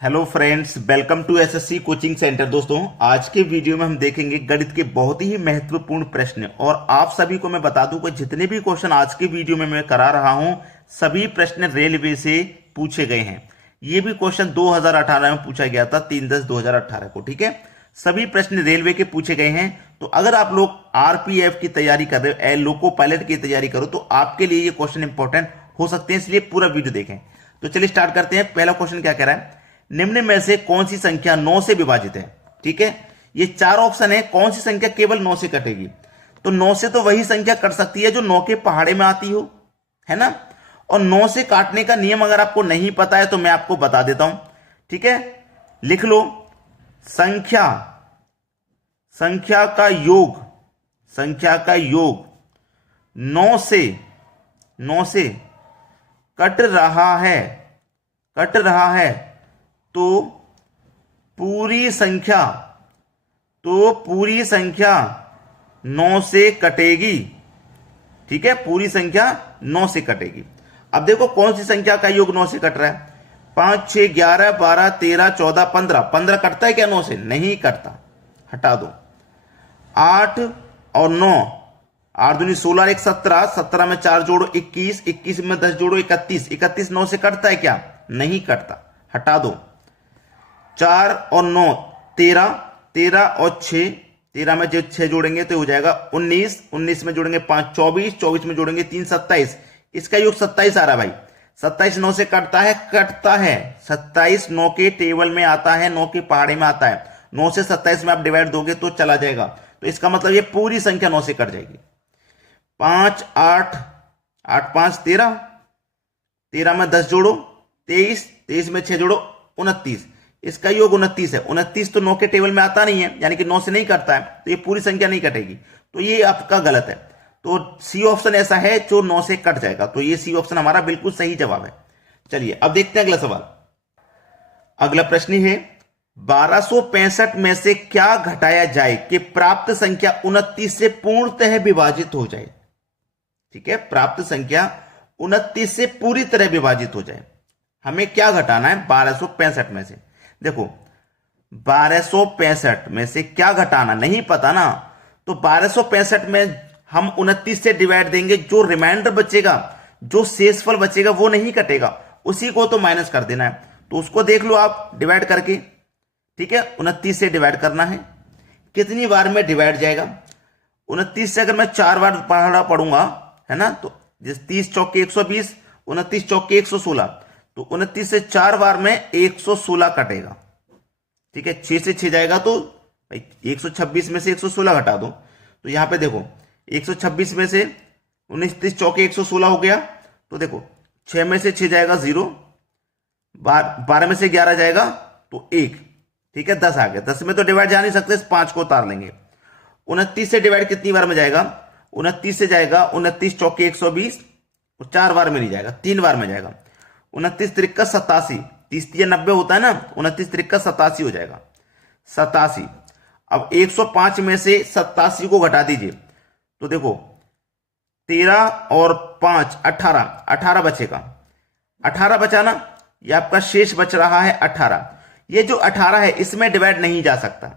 Hello friends, welcome to SSC coaching centre. दोस्तों, आज के वीडियो में हम देखेंगे गणित के बहुत ही महत्वपूर्ण प्रश्न। और आप सभी को मैं बता दूं कि जितने भी क्वेश्चन आज के वीडियो में मैं करा रहा हूं, सभी प्रश्न रेलवे से पूछे गए हैं। ये भी क्वेश्चन 2018 में पूछा गया था, 3/10/2018 को। ठीक है, सभी प्रश्न रेलवे के पूछे गए हैं। तो अगर आप लोग आरपीएफ की तैयारी कर रहे हो, लोको पायलट की तैयारी करो, तो आपके लिए ये क्वेश्चन इंपॉर्टेंट हो सकते हैं, इसलिए पूरा वीडियो देखें। तो चलिए स्टार्ट करते हैं। पहला क्वेश्चन क्या कह रहा है, निम्न में से कौन सी संख्या 9 से विभाजित है। ठीक है, ये चार ऑप्शन है, कौन सी संख्या केवल 9 से कटेगी। तो 9 से तो वही संख्या कट सकती है जो 9 के पहाड़े में आती हो, है ना। और 9 से काटने का नियम अगर आपको नहीं पता है तो मैं आपको बता देता हूं। ठीक है, लिख लो। संख्या संख्या का योग संख्या का योग 9 से कट रहा है तो पूरी संख्या 9 से कटेगी। ठीक है, पूरी संख्या 9 से कटेगी। अब देखो कौन सी संख्या का योग 9 से कट रहा है। 5, 6, 11, 12, 13, 14, 15। 15 कटता है क्या 9 से? नहीं कटता, हटा दो। 8 और 9, 8 दूनी 16 और 1 17। 17 में 4 जोड़ो 21, 21 में 10 जोड़ो 31। 31 9 से कटता है क्या? नहीं कटता, हटा दो। 4 और 9 13, 13 और 6, 13 में जो 6 जोड़ेंगे तो हो जाएगा 19, 19 में जोड़ेंगे 5 24, 24 में जोड़ेंगे 3 27। इसका योग 27 आ रहा है भाई। 27 9 से कटता है? 27 9 के टेबल में आता है, 9 के पहाड़े में आता है। 9 से 27 में आप डिवाइड दोगे तो चला जाएगा। तो इसका मतलब ये पूरी संख्या 9 से कट जाएगी। 5 8 8 5 13, 13 में 10 जोड़ो 23, 23 में 6 जोड़ो 29। इसका योग 29 है। 29 तो 9 के टेबल में आता नहीं है, यानी कि 9 से नहीं कटता है, तो ये पूरी संख्या नहीं कटेगी। तो ये आपका गलत है। तो सी ऑप्शन ऐसा है जो 9 से कट जाएगा। तो ये सी ऑप्शन हमारा बिल्कुल सही जवाब है। चलिए अब देखते हैं अगला सवाल। अगला प्रश्न है, 1265 में से क्या घटाया जाए कि प्राप्त संख्या 29 से पूर्णतः विभाजित हो जाए। ठीक है, प्राप्त संख्या 29 से पूरी तरह विभाजित हो जाए। हमें क्या घटाना है 1265 में से। देखो 1265 में से क्या घटाना नहीं पता ना, तो 1265 में हम 29 से डिवाइड देंगे। जो रिमाइंडर बचेगा, जो शेषफल बचेगा वो नहीं कटेगा, उसी को तो माइनस कर देना है। तो उसको देख लो आप डिवाइड करके। ठीक है, 29 से डिवाइड करना है। कितनी बार में डिवाइड जाएगा? 29 से अगर मैं 4 बार पढ़ूंगा, है ना, तो जिस 30 चौके 120, 29 चौके 116, तो 29 से 4 बार में 116 कटेगा। ठीक है, 6 से 6 जाएगा तो भाई 126 में से 116 घटा दो। तो यहां पे देखो 126 में से 29 चौके 116 हो गया। तो देखो 6 में से 6 जाएगा 0, 12 में से 11 जाएगा तो 1। ठीक है, 10 आ गया। 10 में तो डिवाइड जा नहीं सकते, 5 को उतार लेंगे। 29 से डिवाइड कितनी बार में जाएगा? 29 से जाएगा 29 चौके 120, 4 बार में नहीं जाएगा, 3 बार में जाएगा। 29 त्रिका 87, 30 या 90 होता है ना, 29 त्रिका 87 हो जाएगा, 87। अब 105 में से 87 को घटा दीजिए, तो देखो 13 और 5 18, 18 बचेगा। 18 बचा ना, ये आपका शेष बच रहा है 18। ये जो 18 है इसमें डिवाइड नहीं जा सकता।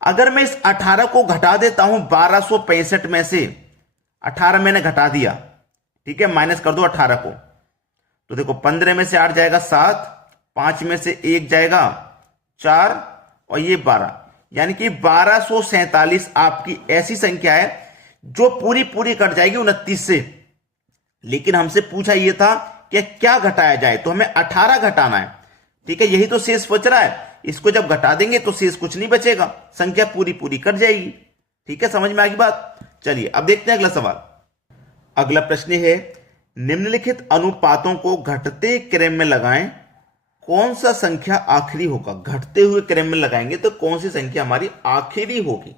अगर मैं इस 18 को घटा देता हूं 1265 में से, 18 मैंने घटा दिया, ठीक है, माइनस कर दो 18 को, तो देखो 15 में से 8 जाएगा 7, 5 में से 1 जाएगा 4, और ये 12, यानी कि 1247 आपकी ऐसी संख्या है जो पूरी पूरी कट जाएगी 29 से। लेकिन हमसे पूछा यह था कि क्या घटाया जाए, तो हमें 18 घटाना है। ठीक है, यही तो शेष बच रहा है। इसको जब घटा देंगे तो शेष कुछ नहीं बचेगा, संख्या पूरी पूरी कट जाएगी। ठीक है, समझ में आ गई बात। चलिए अब देखते हैं अगला सवाल। अगला प्रश्न है, निम्नलिखित अनुपातों को घटते क्रम में लगाएं, कौन सा संख्या आखिरी होगा। घटते हुए क्रम में लगाएंगे तो कौन सी संख्या हमारी आखिरी होगी।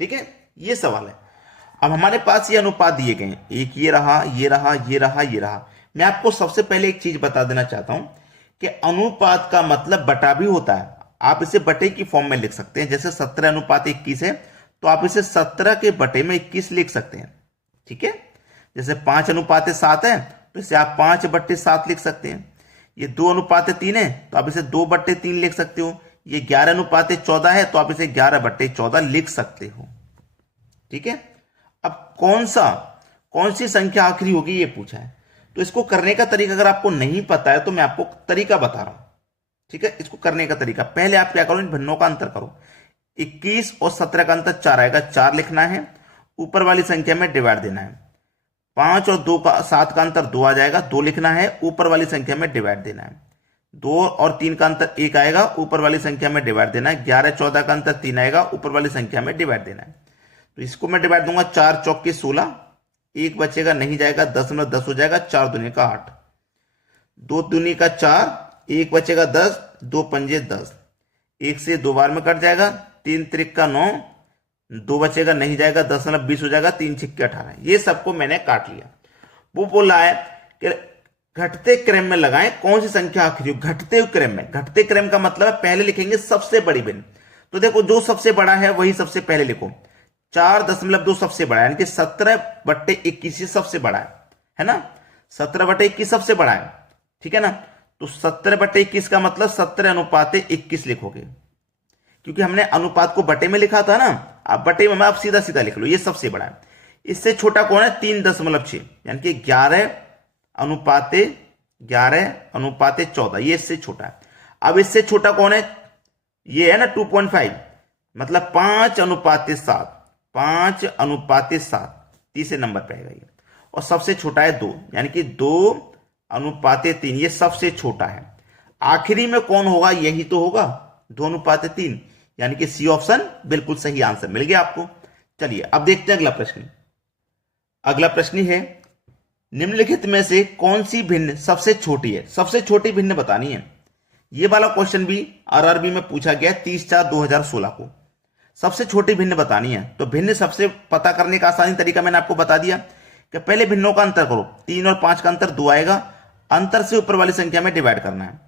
ठीक है, ये सवाल है। अब हमारे पास ये अनुपात दिए गए हैं, एक ये रहा, ये रहा, ये रहा, ये रहा। मैं आपको सबसे पहले एक चीज बता देना चाहता हूं कि अनुपात का मतलब बटा भी होता है। आप इसे बटे की फॉर्म में लिख सकते हैं। जैसे 17:21 है तो आप इसे 17 के बटे में 21 लिख सकते हैं। ठीक है, जैसे 5:7 है तो इसे आप 5/7 लिख सकते हैं। ये 2:3 है तो आप इसे 2/3 लिख सकते हो। ये 11:14 है तो आप इसे 11/14 लिख सकते हो। ठीक है, अब कौन सी संख्या आखिरी होगी ये पूछा है। तो इसको करने का तरीका अगर आपको नहीं पता है तो मैं आपको तरीका बता रहा हूं। ठीक है, इसको करने का तरीका, पहले आप क्या करो, इन भिन्नों का अंतर करो। 21 और 17 का अंतर 4 आएगा, 4 लिखना है, ऊपर वाली संख्या में डिवाइड देना है। 5 और 7 का अंतर 2 आ जाएगा, 2 लिखना है, ऊपर वाली संख्या में डिवाइड देना है। 2 और 3 का अंतर 1 आएगा, ऊपर वाली संख्या में डिवाइड देना है। 11 14 का अंतर 3 आएगा, ऊपर वाली संख्या में डिवाइड देना है। तो इसको मैं डिवाइड दूंगा, 4 चौके 16, 1 बचेगा, नहीं जाएगा, 10 हो जाएगा, 4 दूनी का 8, 2 दूनी का 4, 1 बचेगा 10, 2 पंजे 10, 1 से 2 बार में कट जाएगा, 3 त्रिक का 9, 2 बचेगा, नहीं जाएगा, 10 20 हो जाएगा, 3 छिक्के 18। ये सबको मैंने काट लिया। वो बोला है कि घटते क्रम में लगाएं, कौन सी संख्या आखिरी हो। घटते हुए क्रम में, घटते क्रम का मतलब है पहले लिखेंगे सबसे बड़ी भिन्न। तो देखो जो सबसे बड़ा है वही सबसे पहले लिखो। 4.2 सबसे बड़ा है, यानी कि 17/21 सबसे बड़ा है ना, 17/21 सबसे बड़ा है। ठीक है ना, तो 17/21 का मतलब 17:21 लिखोगे, क्योंकि हमने अनुपात को बटे में लिखा था ना। आप बटे में आप सीधा सीधा लिख लो, ये सबसे बड़ा है। इससे छोटा कौन है, 3.6, यानी कि 11:14, ये इससे छोटा है। अब इससे छोटा कौन है, ये है ना 2.5, मतलब 5:7, 5:7 तीसरे नंबर पे आएगा ये। और सबसे छोटा है 2, यानी कि 2:3, ये सबसे छोटा है। आखिरी में कौन होगा, यही तो होगा 2:3, यानी कि सी ऑप्शन बिल्कुल सही आंसर मिल गया आपको। चलिए अब देखते हैं अगला प्रश्न। अगला प्रश्न है, निम्नलिखित में से कौन सी भिन्न सबसे छोटी है। सबसे छोटी भिन्न बतानी है। ये वाला क्वेश्चन भी आरआरबी में पूछा गया 30/4/2016 को। सबसे छोटी भिन्न बतानी है, तो भिन्न सबसे पता करने का आसानी तरीका मैंने आपको बता दिया कि पहले भिन्नों का अंतर करो। 3 और 5 का अंतर 2 आएगा, अंतर से ऊपर वाली संख्या में डिवाइड करना है।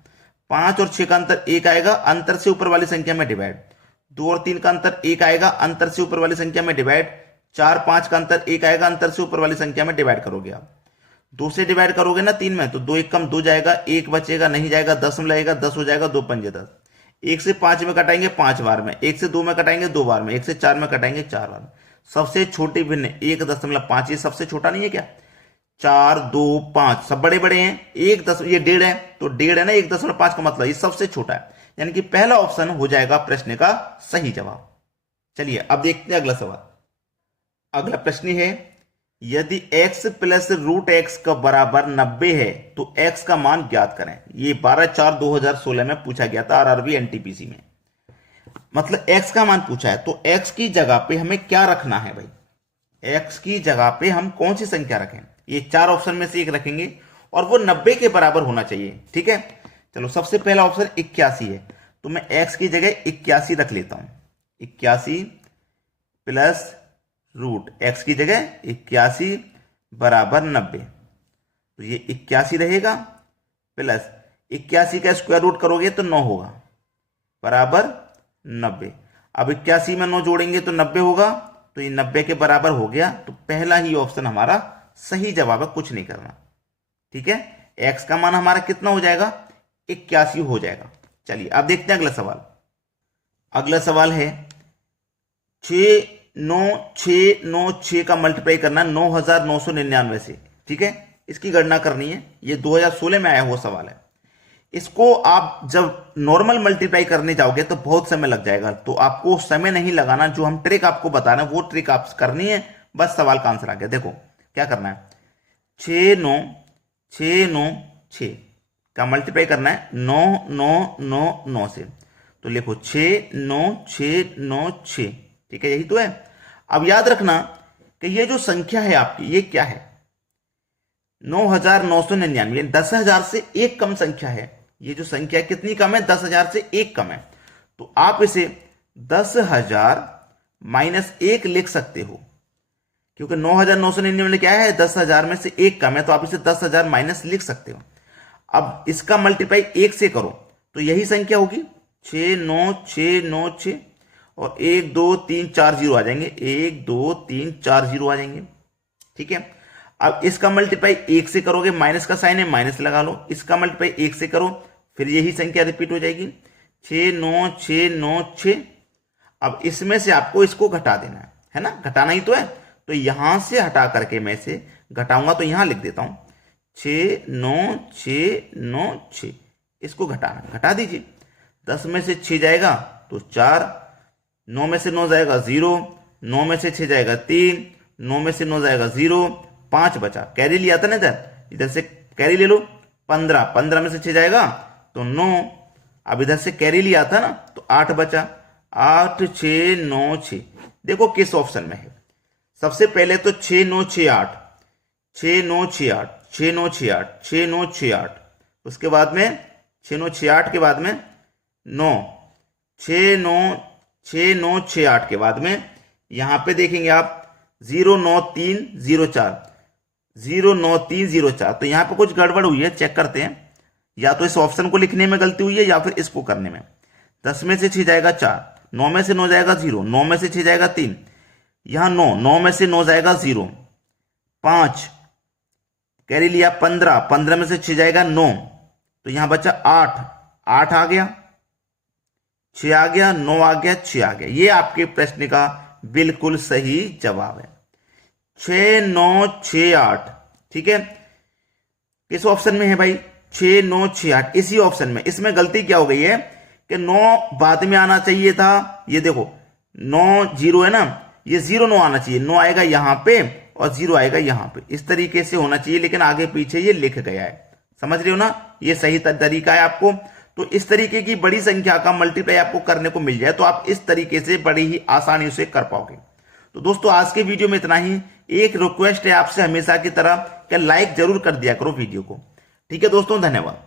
5 और 6 का अंतर 1 आएगा, अंतर से ऊपर वाली संख्या में डिवाइड। 2 और 3 का अंतर 1 आएगा, अंतर से ऊपर वाली संख्या में डिवाइड। 4 5 का अंतर 1 आएगा, अंतर से ऊपर वाली संख्या में डिवाइड करोगे। आप 2 से डिवाइड करोगे ना 3 में, तो 2 1 कम 2 जाएगा, 1 बचेगा, नहीं जाएगा, 10 में लगेगा, 10 हो जाएगा, 2 पंजे 10। 1 से 5 में कटाएंगे 5 बार में, 1 से 2 में कटाएंगे 2 बार में, 1 से 4 में कटाएंगे 4 बार में। सबसे छोटी भिन्न 1.5, ये सबसे छोटा नहीं है क्या। 4 2 5 सब बड़े बड़े हैं, 1 ये 1.5 है, तो 1.5 है ना, 1.5 का मतलब ये सबसे छोटा है, यानी कि पहला ऑप्शन हो जाएगा प्रश्न का सही जवाब। चलिए अब देखते हैं अगला सवाल। अगला प्रश्न है, यदि x + √x का बराबर 90 है तो x का मान ज्ञात करें। ये 12/4/2016 में पूछा गया था आरआरबी एनटीपीसी में। मतलब x का मान पूछा है, तो x की जगह पे हमें क्या रखना है भाई। x की जगह पे हम कौन सी संख्या रखें, ये 4 ऑप्शन में से एक रखेंगे और वो 90 के बराबर होना चाहिए। ठीक है, चलो सबसे पहला ऑप्शन 81 है, तो मैं x की जगह 81 रख लेता हूं। 81 + √x की जगह 81 बराबर 90, तो ये 81 रहेगा, प्लस 81 का स्क्वायर रूट करोगे तो 9 होगा, बराबर 90। अब 81 में 9 जोड़ेंगे तो 90 होगा, तो ये 90 के बराबर हो गया। तो पहला ही ऑप्शन हमारा सही जवाब है, कुछ नहीं करना। ठीक है, x का मान हमारा कितना हो जाएगा, 81 हो जाएगा। चलिए अब देखते हैं अगला सवाल। अगला सवाल है 69696 का मल्टीप्लाई करना 9999 से। ठीक है, इसकी गणना करनी है। ये 2016 में आया हुआ सवाल है। इसको आप जब नॉर्मल मल्टीप्लाई करने जाओगे तो बहुत समय लग जाएगा, तो आपको समय नहीं लगाना। जो हम ट्रिक आपको बता रहे हैं वो ट्रिक आप करनी है, बस सवाल का आंसर आ गया। देखो क्या करना है, 69696 का मल्टीप्लाई करना है 9999 से। तो लिखो 69696। ठीक है, यही तो है। अब याद रखना कि ये जो संख्या है आपकी, ये क्या है, 9999, 10,000 से एक कम संख्या है। ये जो संख्या कितनी कम है, 10,000 से एक कम है। तो आप इसे 10,000 - 1 लिख सकते हो, क्योंकि 9,999 क्या है, 10,000 में से एक कम है, तो आप इसे 10,000 माइनस लिख सकते हो। अब इसका मल्टीप्लाई 1 से करो तो यही संख्या होगी 69696, और 1 2 3 4 0 आ जाएंगे, 1 2 3 4 0 आ जाएंगे। ठीक है, अब इसका मल्टीप्लाई 1 से करोगे, माइनस का साइन है माइनस लगा लो, इसका मल्टीप्लाई 1 से करो, फिर यही संख्या रिपीट हो जाएगी 6 9 6 9 6। अब इसमें से आपको इसको घटा देना है ना, घटाना ही तो है। तो यहां से हटा करके मैं इसे घटाऊंगा, तो यहां लिख देता हूं 6 9 6 9 6, इसको घटाना, घटा दीजिए। 10 में से 6 जाएगा तो 4, 9 में से 9 जाएगा 0, 9 में से 6 जाएगा 3, 9 में से 9 जाएगा 0, 5 बचा, कैरी लिया था ना इधर से कैरी ले लो, 15, 15 में से 6 जाएगा तो 9, अब इधर से कैरी लिया था ना तो 8 बचा, 8 6 9 6। देखो किस ऑप्शन में है। सबसे पहले तो 6 9 6 8, 6 9 6 8, 6 9 6 8, 6 9 6 8, उसके बाद में 6 9 6 8 के बाद में 9, 6 9 6 9 6 8 के बाद में यहां पे देखेंगे आप 0 9 3 0 4, 0 9 3 0 4। तो यहां पे कुछ गड़बड़ हुई है, चेक करते हैं, या तो इस ऑप्शन को लिखने में गलती हुई है या फिर इसको करने में। 10 में से 6 जाएगा 4, 9 में से 9 जाएगा 0, 9 में से 6 जाएगा 3, यहां 9, 9 में से 9 जाएगा 0, 5 कैरी लिया, 15, 15 में से 6 जाएगा 9, तो यहां बचा 8, 8 आ गया, 6 आ गया, 9 आ गया, 6 आ गया। ये आपके प्रश्न का बिल्कुल सही जवाब है, 6 9 6 8। ठीक है, किस ऑप्शन में है भाई, 6 9 6 8, इसी ऑप्शन में। इसमें गलती क्या हो गई है कि 9 बाद में आना चाहिए था, ये देखो 9 0 है ना, ये 0 9 आना चाहिए, 9 आएगा यहां पे और 0 आएगा यहां पे, इस तरीके से होना चाहिए, लेकिन आगे पीछे ये लिख गया है। समझ रहे हो ना, ये सही तरीका है आपको। तो इस तरीके की बड़ी संख्या का मल्टीप्लाई आपको करने को मिल जाए तो आप इस तरीके से बड़ी ही आसानी से कर पाओगे। तो दोस्तों आज के वीडियो में इतना ही। एक रिक्वेस्ट है आपसे हमेशा की तरह कि लाइक जरूर कर दिया करो वीडियो को। ठीक है दोस्तों, धन्यवाद।